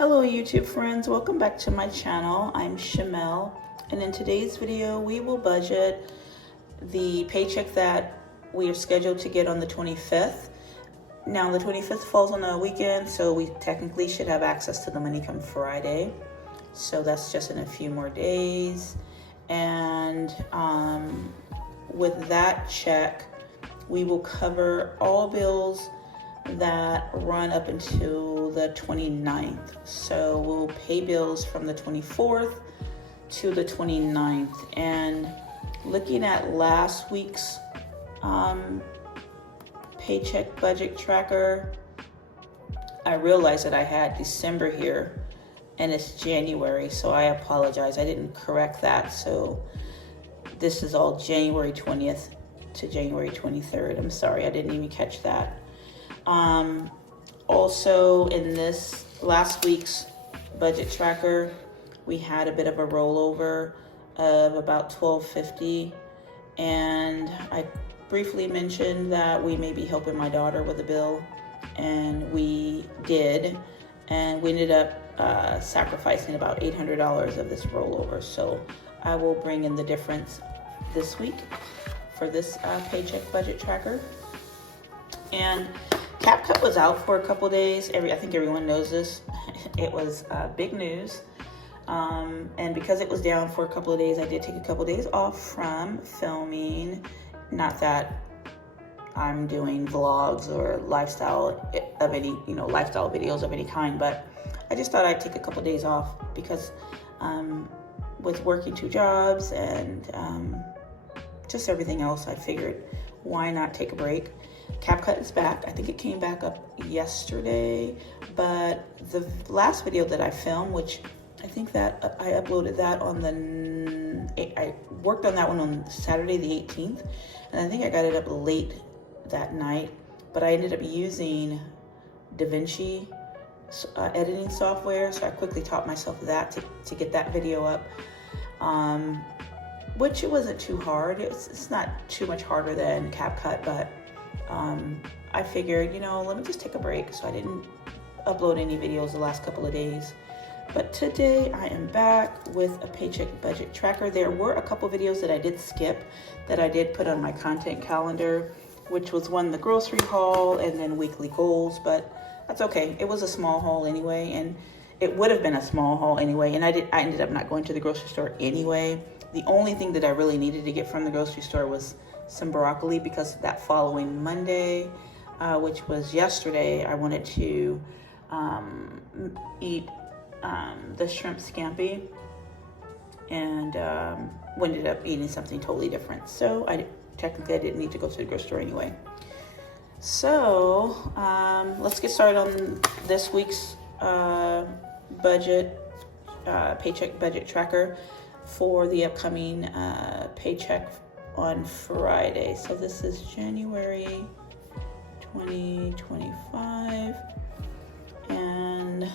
Hello YouTube friends, welcome back to my channel. I'm Shamel, and in today's video we will budget the paycheck that we are scheduled to get on the 25th. Now the 25th falls on a weekend, so we technically should have access to the money come Friday. So that's just in a few more days. And with that check, we will cover all bills that run up until the 29th. So we'll pay bills from the 24th to the 29th. And looking at last week's paycheck budget tracker, I realized that I had December here and it's January, so I apologize. I didn't correct that. So this is all January 20th to January 23rd. I'm sorry, I didn't even catch that. Also in this last week's budget tracker, we had a bit of a rollover of about $12.50, and I briefly mentioned that we may be helping my daughter with a bill, and we did, and we ended up sacrificing about $800 of this rollover. So I will bring in the difference this week for this paycheck budget tracker. And CapCut was out for a couple days. I think everyone knows this. It was big news. And because it was down for a couple of days, I did take a couple of days off from filming. Not that I'm doing vlogs or lifestyle of any, lifestyle videos of any kind, but I just thought I'd take a couple of days off because with working two jobs and just everything else, I figured why not take a break. CapCut is back. I think it came back up yesterday, but the last video that I filmed, which I think that I uploaded that on I worked on that one on Saturday the 18th, and I think I got it up late that night, but I ended up using DaVinci editing software, so I quickly taught myself that to get that video up, which it wasn't too hard. It's not too much harder than CapCut, but I figured, let me just take a break. So I didn't upload any videos the last couple of days. But today I am back with a paycheck budget tracker. There were a couple videos that I did skip that I did put on my content calendar, which was the grocery haul and then weekly goals, but that's okay. It was a small haul anyway, and it would have been a small haul anyway, and I ended up not going to the grocery store anyway. The only thing that I really needed to get from the grocery store was some broccoli, because that following Monday, which was yesterday, I wanted to eat the shrimp scampi, and we ended up eating something totally different. So I didn't need to go to the grocery store anyway. So let's get started on this week's paycheck budget tracker for the upcoming paycheck on Friday. So this is January 2025, and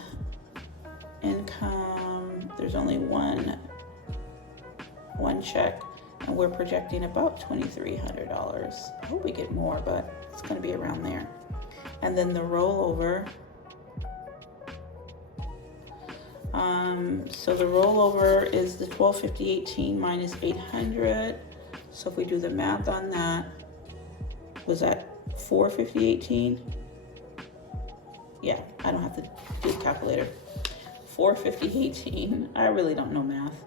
income, there's only one check, and we're projecting about $2,300. I hope we get more, but it's going to be around there. And then the rollover, so the rollover is the $12.50.18 minus $800. So if we do the math on that, was that $4.50.18? Yeah, I don't have to do the calculator. $4.50.18. I really don't know math.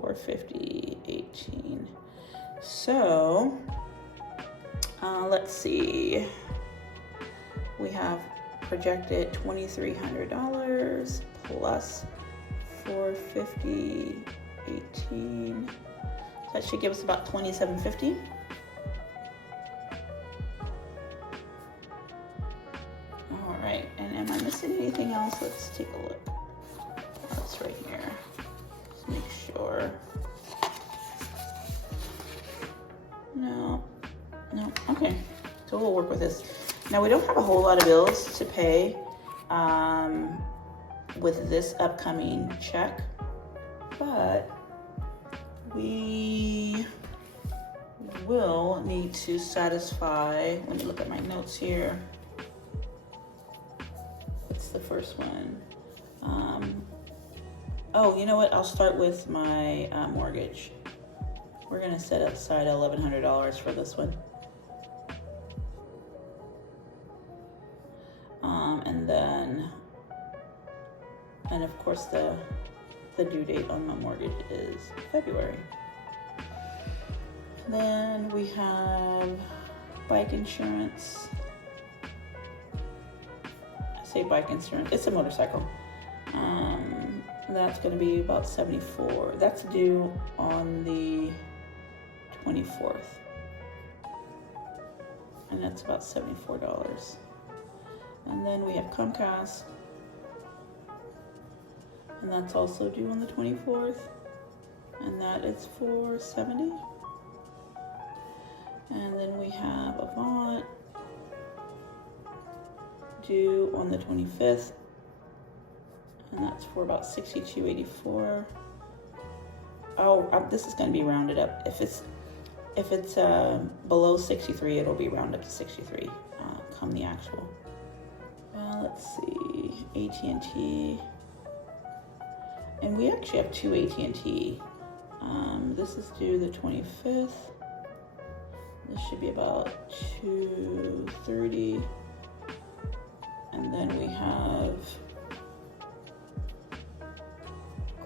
$4.50.18. So let's see. We have projected $2,300 plus $4.50.18. That should give us about $2,750. All right, and am I missing anything else? Let's take a look. That's right here. Let's make sure. No. Okay, so we'll work with this. Now we don't have a whole lot of bills to pay with this upcoming check, but we will need to satisfy, let me look at my notes here. What's the first one? Oh, you know what? I'll start with my mortgage. We're going to set aside $1,100 for this one. And of course the due date on my mortgage is February. Then we have bike insurance. I say bike insurance, it's a motorcycle. That's going to be about $74. That's due on the 24th. And that's about $74. And then we have Comcast. And that's also due on the 24th. And that is for $70. And then we have Avant due on the 25th. And that's for about $62.84. Oh, this is going to be rounded up. If it's below 63, it'll be rounded up to 63 come the actual. Let's see, AT&T. And we actually have two AT&T. This is due the 25th. This should be about $230. And then we have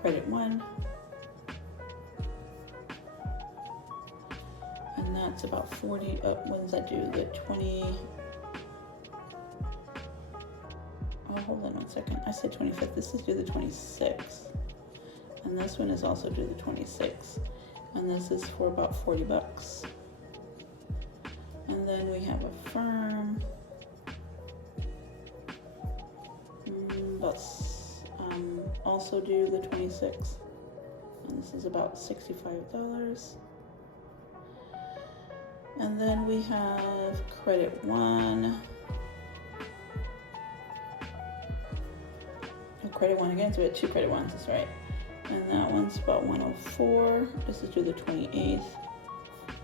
Credit One. And that's about 40, when's that due? The 20, oh, hold on 1 second. I said 25th, this is due the 26th. And this one is also due the 26th. And this is for about $40. And then we have Affirm. That's also due the 26th. And this is about $65. And then we have Credit One. Credit One again, so we had two Credit Ones, that's right. And that one's about $104. This is due the 28th.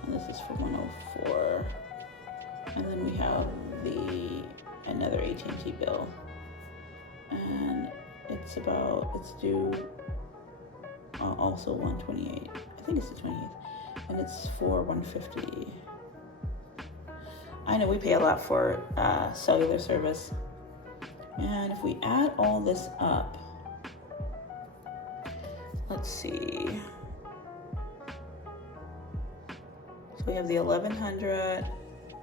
And this is for $104. And then we have another AT&T bill. And it's due also $128. I think it's the 28th. And it's for $150. I know we pay a lot for cellular service. And if we add all this up, let's see. So we have the 1,100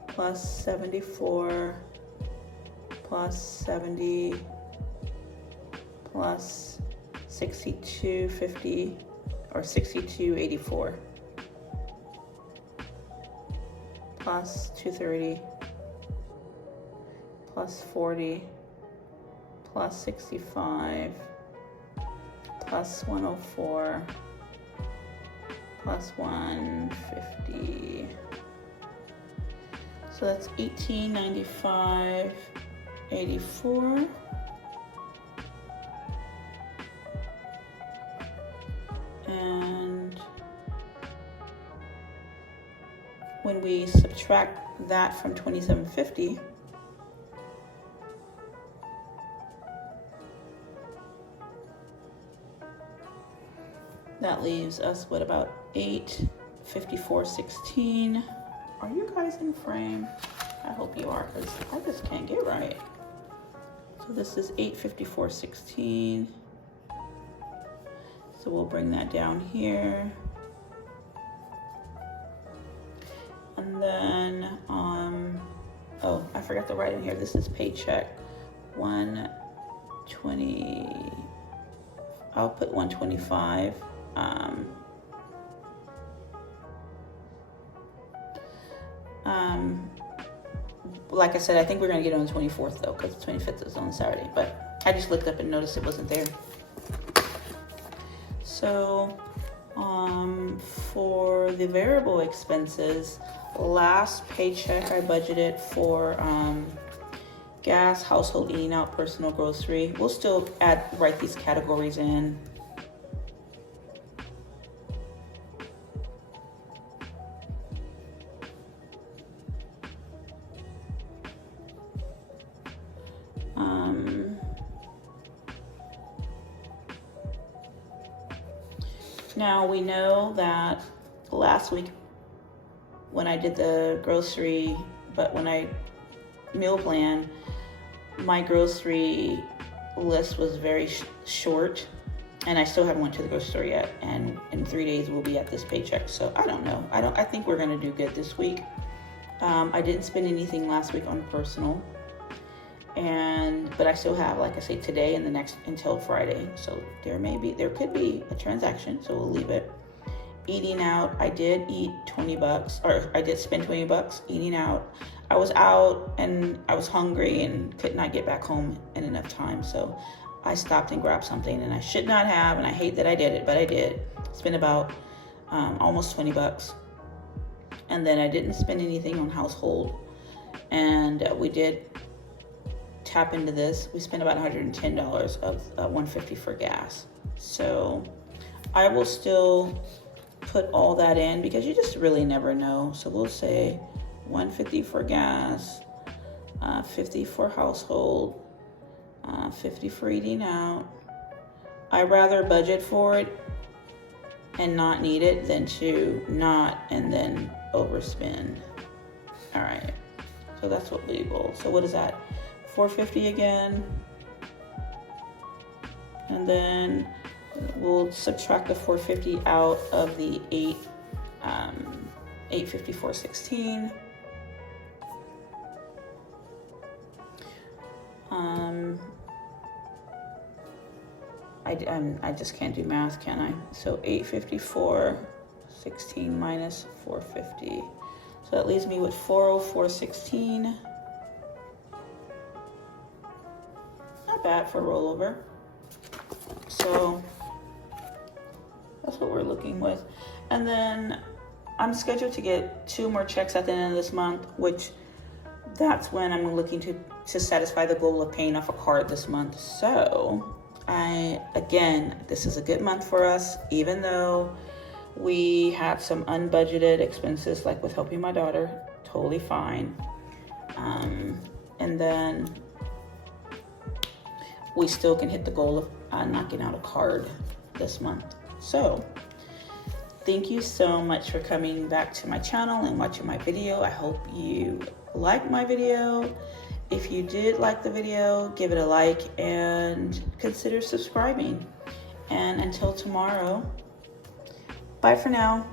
plus 74 plus 70 plus 62.50 or 62.84 plus 230 plus 40 plus 65 plus 104 plus 150. So that's $1,895.84. And when we subtract that from $2,750, that leaves us with about $854.16. Are you guys in frame? I hope you are, because I just can't get right. So this is $854.16. So we'll bring that down here. And then, oh, I forgot to write in here. This is paycheck 120. I'll put 125. Like I said, I think we're gonna get it on the 24th though, because the 25th is on Saturday. But I just looked up and noticed it wasn't there. So, for the variable expenses, last paycheck I budgeted for gas, household eating out, personal grocery. We'll still write these categories in. Now we know that last week when I did the grocery, when I meal plan, my grocery list was very short, and I still haven't went to the grocery store yet, and in 3 days we'll be at this paycheck. So I don't know. I think we're gonna do good this week. I didn't spend anything last week on personal, but I still have, like I say, today and the next until Friday. So there could be a transaction, so we'll leave it. Eating out, I did eat $20, or I did spend $20 eating out. I was out and I was hungry and could not get back home in enough time, so I stopped and grabbed something, and I should not have, and I hate that I did it, but I did. Spent about almost $20. And then I didn't spend anything on household, and we did tap into this. We spent about $110 of $150 for gas. So I will still put all that in because you just really never know. So we'll say $150 for gas, $50 for household, $50 for eating out. I'd rather budget for it and not need it than to not and then overspend. All right, so that's what we will. So what is that? $450 again, and then we'll subtract the $450 out of the $854.16. I just can't do math, can I? So $854.16 minus $450. So that leaves me with $404.16. Not bad for rollover. So that's what we're looking with. And then I'm scheduled to get 2 more checks at the end of this month, which that's when I'm looking to satisfy the goal of paying off a card this month. So this is a good month for us, even though we have some unbudgeted expenses, like with helping my daughter, totally fine. And then we still can hit the goal of knocking out a card this month. So thank you so much for coming back to my channel and watching my video. I hope you liked my video. If you did like the video, give it a like and consider subscribing. And until tomorrow, bye for now.